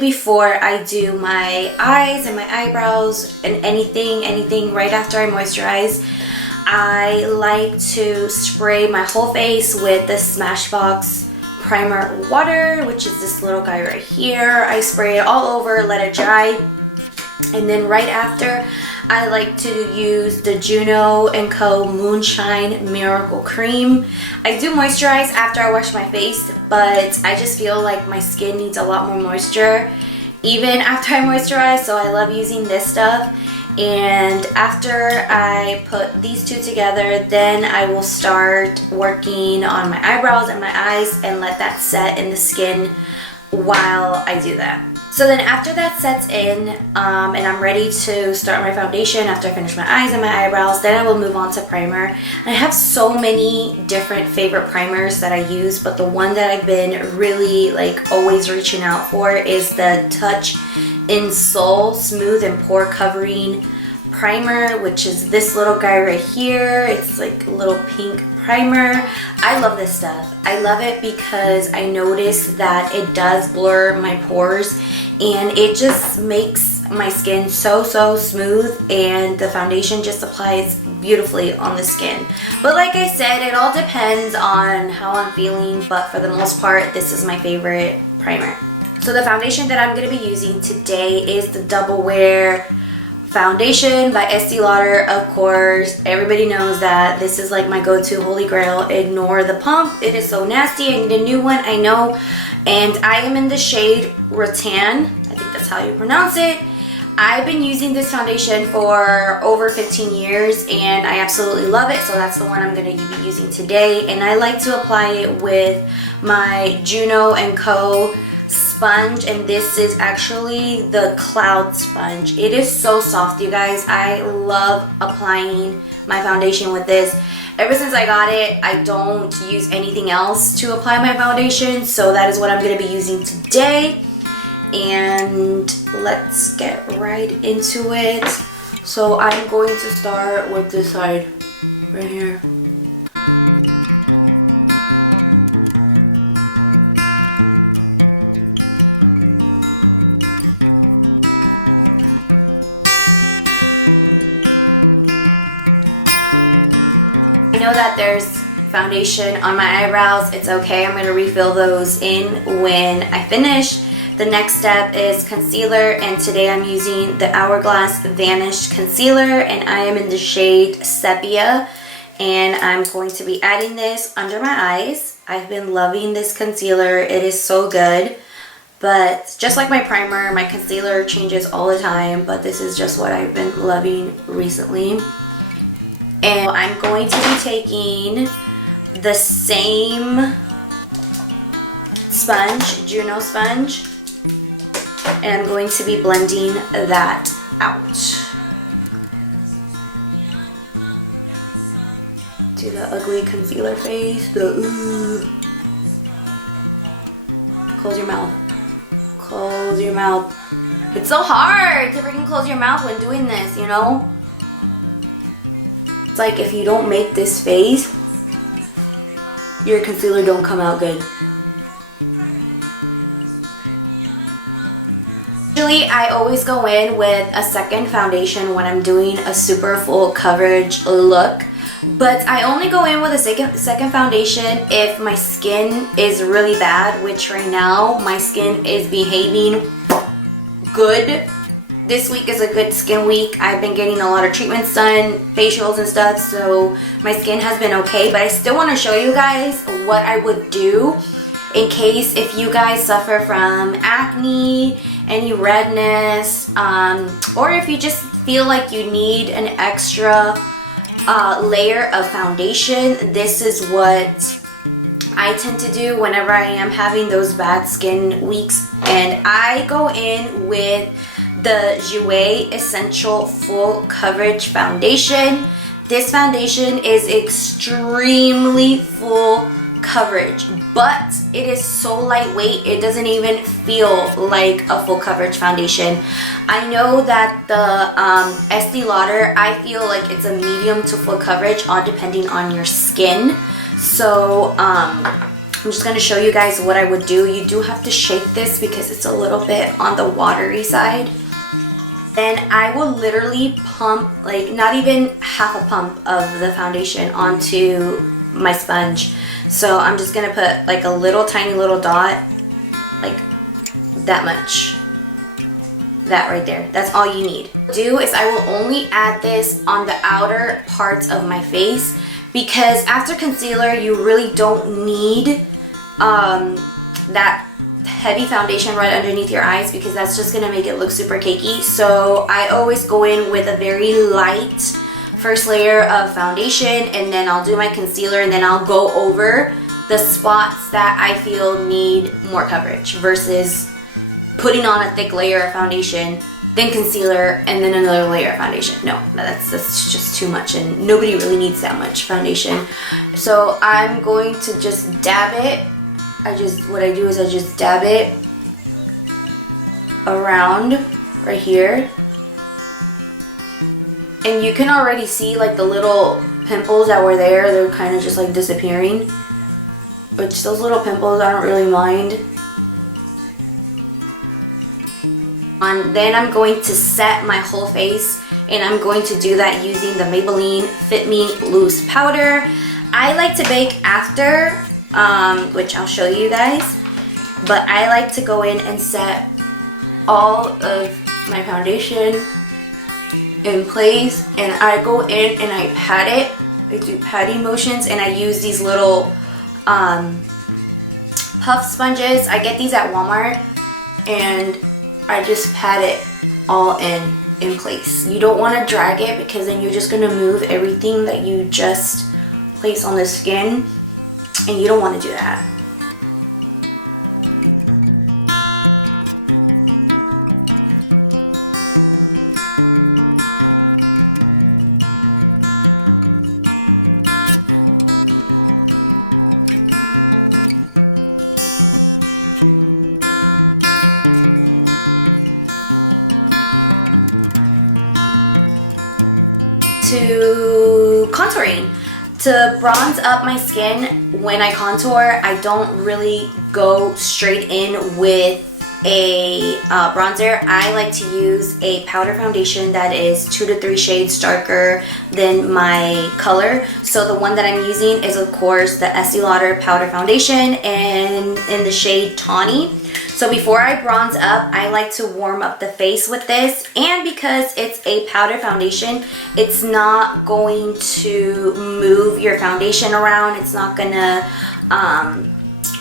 before I do my eyes and my eyebrows and anything right after I moisturize, I like to spray my whole face with the Smashbox primer water, which is this little guy right here. I spray it all over, let it dry, and then right after I like to use the Juno & Co. Moonshine Miracle Cream. I do moisturize after I wash my face, but I just feel like my skin needs a lot more moisture even after I moisturize, so I love using this stuff. And after I put these two together, then I will start working on my eyebrows and my eyes and let that set in the skin while I do that. So then after that sets in and I'm ready to start my foundation, after I finish my eyes and my eyebrows, then I will move on to primer. I have so many different favorite primers that I use, but the one that I've been really like always reaching out for is the Touch in Sol Smooth and Pore Covering Primer, which is this little guy right here. It's like a little pink primer. I love this stuff. I love it because I noticed that it does blur my pores and it just makes my skin so smooth, and the foundation just applies beautifully on the skin. But like I said, it all depends on how I'm feeling, but for the most part, this is my favorite primer. So the foundation that I'm going to be using today is the Double Wear foundation by Estee Lauder. Of course, everybody knows that this is like my go-to holy grail. Ignore the pump, it is so nasty. I need a new one, I know. And I am in the shade Rattan, I think that's how you pronounce it. I've been using this foundation for over 15 years and I absolutely love it, so that's the one I'm going to be using today. And I like to apply it with my Juno & Co. sponge, and this is actually the Cloud sponge. It is so soft, you guys. I love applying my foundation with this. Ever since I got it, I don't use anything else to apply my foundation, so that is what I'm going to be using today. And let's get right into it. So I'm going to start with this side right here. On my eyebrows, it's okay. I'm going to refill those in when I finish. The next step is concealer, and today I'm using the Hourglass Vanished Concealer, and I am in the shade Sepia, and I'm going to be adding this under my eyes. I've been loving this concealer. It is so good, but just like my primer, my concealer changes all the time, but this is just what I've been loving recently. And I'm going to be taking the same sponge, Juno sponge, and I'm going to be blending that out. Do the ugly concealer face. Close your mouth. Close your mouth. It's so hard to freaking close your mouth when doing this, you know? It's like if you don't make this face, your concealer don't come out good. Usually I always go in with a second foundation when I'm doing a super full coverage look, but I only go in with a second foundation if my skin is really bad, which right now my skin is behaving good. This week is a good skin week. I've been getting a lot of treatments done, facials and stuff, so my skin has been okay, but I still want to show you guys what I would do in case if you guys suffer from acne, any redness, or if you just feel like you need an extra layer of foundation. This is what I tend to do whenever I am having those bad skin weeks, and I go in with the Jouer Essential Full Coverage Foundation. This foundation is extremely full coverage, but it is so lightweight, it doesn't even feel like a full coverage foundation. I know that the Estee Lauder, I feel like it's a medium to full coverage depending on your skin. So I'm just going to show you guys what I would do. You do have to shake this because it's a little bit on the watery side. Then I will literally pump, like not even half a pump of the foundation onto my sponge. So I'm just gonna put like a little tiny little dot, like that much. That right there, that's all you need. Do is I will only add this on the outer parts of my face because after concealer you really don't need that heavy foundation right underneath your eyes because that's just gonna make it look super cakey. So I always go in with a very light first layer of foundation, and then I'll do my concealer, and then I'll go over the spots that I feel need more coverage versus putting on a thick layer of foundation, then concealer, and then another layer of foundation. No, that's just too much, and nobody really needs that much foundation. So I'm going to just dab it. What I do is I just dab it around right here. And you can already see like the little pimples that were there, they're kind of just like disappearing. But just those little pimples, I don't really mind. And then I'm going to set my whole face, and I'm going to do that using the Maybelline Fit Me Loose Powder. I like to bake after, which I'll show you guys, but I like to go in and set all of my foundation in place, and I go in and I pat it. I do patting motions, and I use these little puff sponges. I get these at Walmart, and I just pat it all in place. You don't want to drag it because then you're just going to move everything that you just placed on the skin, and you don't want to do that. To bronze up my skin when I contour, I don't really go straight in with a bronzer. I like to use a powder foundation that is 2 to 3 shades darker than my color. So the one that I'm using is of course the Estee Lauder powder foundation, and in the shade Tawny. So before I bronze up, I like to warm up the face with this, and because it's a powder foundation, it's not going to move your foundation around. It's not gonna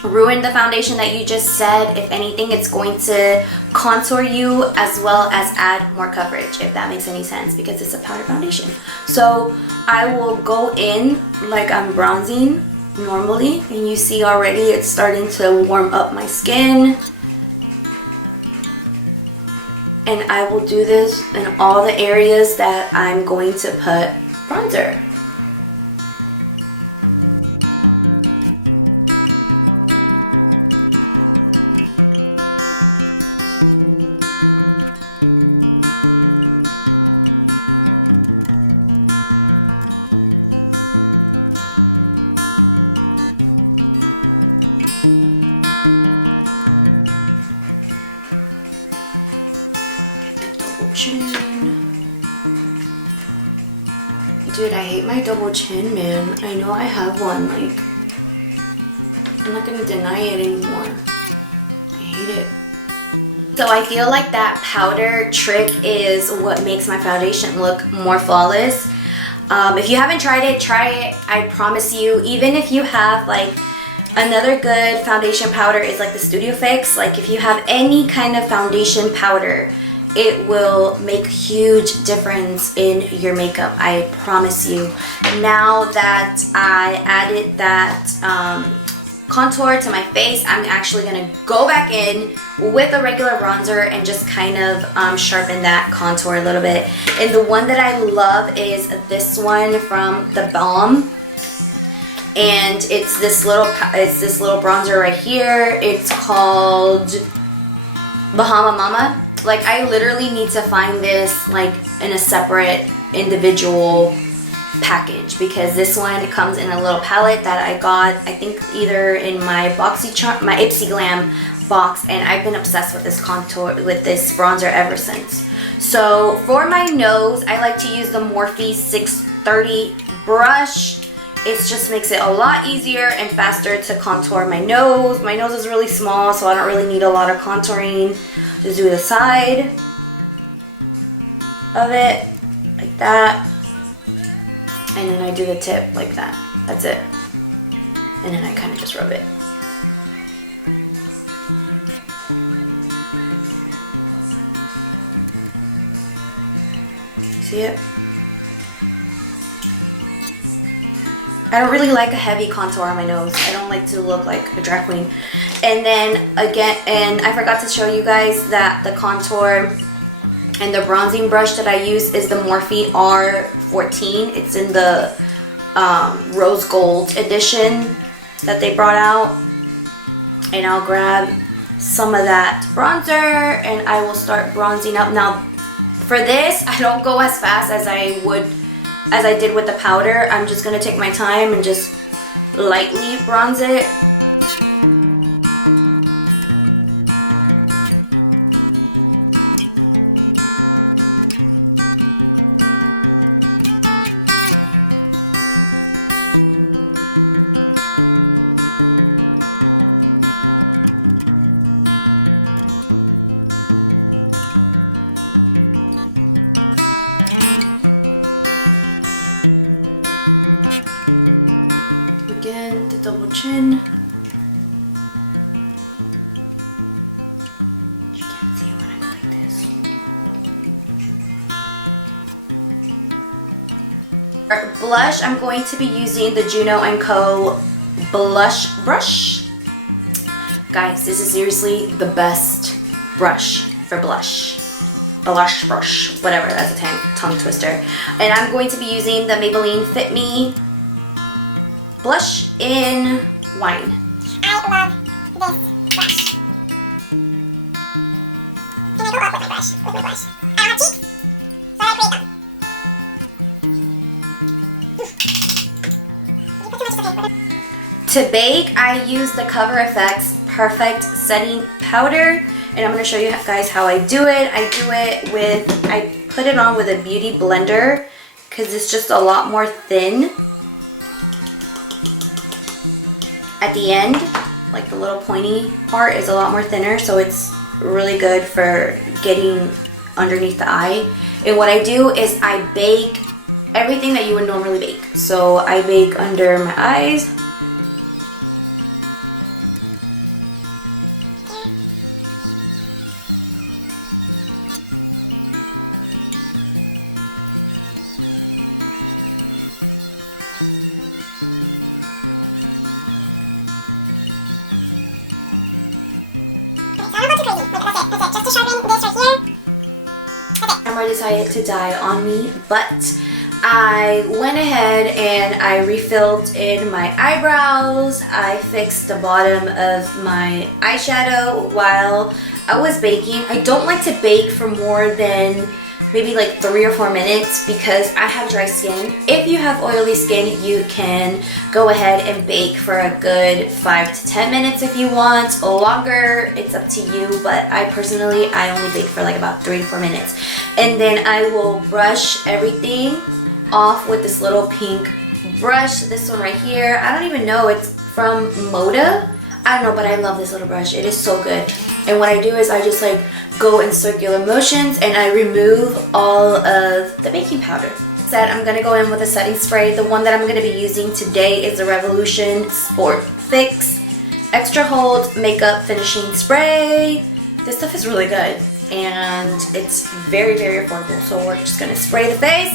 ruin the foundation that you just set. If anything, it's going to contour you as well as add more coverage, if that makes any sense, because it's a powder foundation. So I will go in like I'm bronzing normally, and you see already it's starting to warm up my skin. And I will do this in all the areas that I'm going to put bronzer. Dude, I hate my double chin, man. I know I have one, like, I'm not gonna deny it anymore. I hate it. So I feel like that powder trick is what makes my foundation look more flawless. If you haven't tried it, try it. I promise you, even if you have like another good foundation powder is like the Studio Fix. Like if you have any kind of foundation powder, it will make a huge difference in your makeup, I promise you. Now that I added that contour to my face, I'm actually gonna go back in with a regular bronzer and just kind of sharpen that contour a little bit. And the one that I love is this one from The Balm. And it's this little bronzer right here. It's called Bahama Mama. Like I literally need to find this like in a separate individual package, because this one comes in a little palette that I got, I think either in my my Ipsy Glam box, and I've been obsessed with this with this bronzer ever since. So for my nose, I like to use the Morphe 630 brush. It just makes it a lot easier and faster to contour my nose. My nose is really small, so I don't really need a lot of contouring. Just do the side of it, like that. And then I do the tip like that. That's it. And then I kind of just rub it. See it? I don't really like a heavy contour on my nose. I don't like to look like a drag queen. And then again, and I forgot to show you guys that the contour and the bronzing brush that I use is the Morphe R14. It's in the rose gold edition that they brought out. And I'll grab some of that bronzer and I will start bronzing up. Now for this, I don't go as fast as I did with the powder. I'm just gonna take my time and just lightly bronze it. Blush, I'm going to be using the Juno & Co. blush brush. Guys, this is seriously the best brush for blush. Blush brush, whatever, that's a tongue twister. And I'm going to be using the Maybelline Fit Me blush in Wine. I love this brush. Can I go up with my brush? I have cheeks, so I create them. To bake, I use the Cover FX Perfect Setting Powder, and I'm going to show you guys how I do it. I put it on with a beauty blender because it's just a lot more thin at the end. Like the little pointy part is a lot more thinner, so it's really good for getting underneath the eye. And what I do is I bake everything that you would normally bake. So I bake under my eyes. Camera decided to die on me, but I went ahead and I refilled in my eyebrows. I fixed the bottom of my eyeshadow while I was baking. I don't like to bake for more than maybe like 3 or 4 minutes because I have dry skin. If you have oily skin, you can go ahead and bake for a good 5 to 10 minutes if you want, or longer. It's up to you, but I personally only bake for like about 3 to 4 minutes. And then I will brush everything off with this little pink brush. This one right here, I don't even know, it's from Moda. I don't know, but I love this little brush. It is so good. And what I do is I just like go in circular motions and I remove all of the baking powder. Instead, I'm going to go in with a setting spray. The one that I'm going to be using today is the Revolution Sport Fix Extra Hold Makeup Finishing Spray. This stuff is really good and it's very, very affordable. So we're just going to spray the face.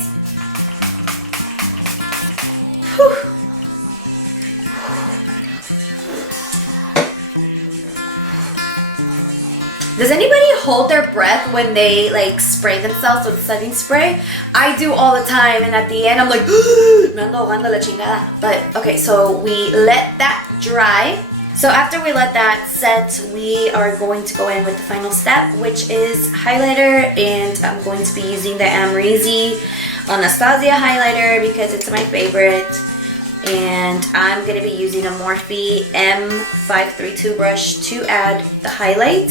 Whew. Does anybody hold their breath when they like spray themselves with setting spray? I do all the time, and at the end I'm like, me ando ahogando la chingada. But okay, so we let that dry. So after we let that set, we are going to go in with the final step, which is highlighter, and I'm going to be using the Amrezy Anastasia highlighter because it's my favorite. And I'm going to be using a Morphe M532 brush to add the highlight.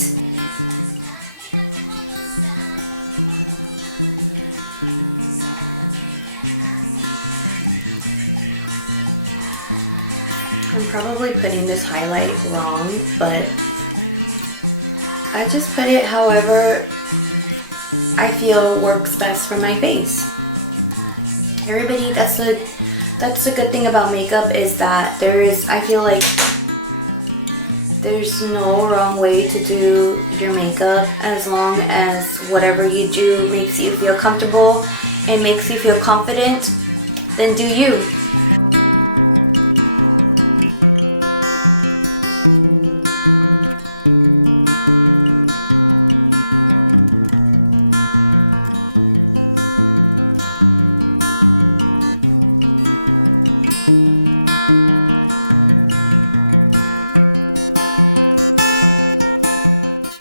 I'm probably putting this highlight wrong, but I just put it however I feel works best for my face. Everybody, that's the good thing about makeup is that I feel like there's no wrong way to do your makeup as long as whatever you do makes you feel comfortable and makes you feel confident, then do you.